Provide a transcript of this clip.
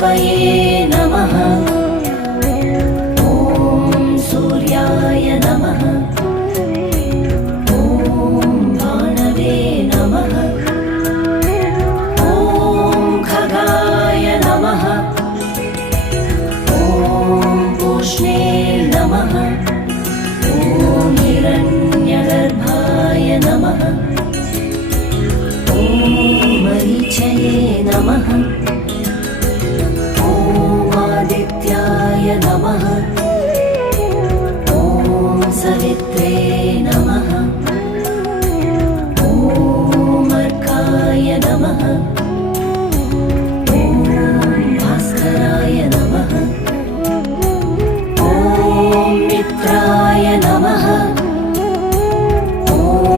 कवये नमः। ॐ सूर्याय नमः। ॐ भानवे नमः। ॐ खगाय नमः। ॐ पूष्णे नमः। ॐ हिरण्यगर्भाय नमः। ॐ मरीचये नमः। ॐ आदित्याय नमः। ॐ सवित्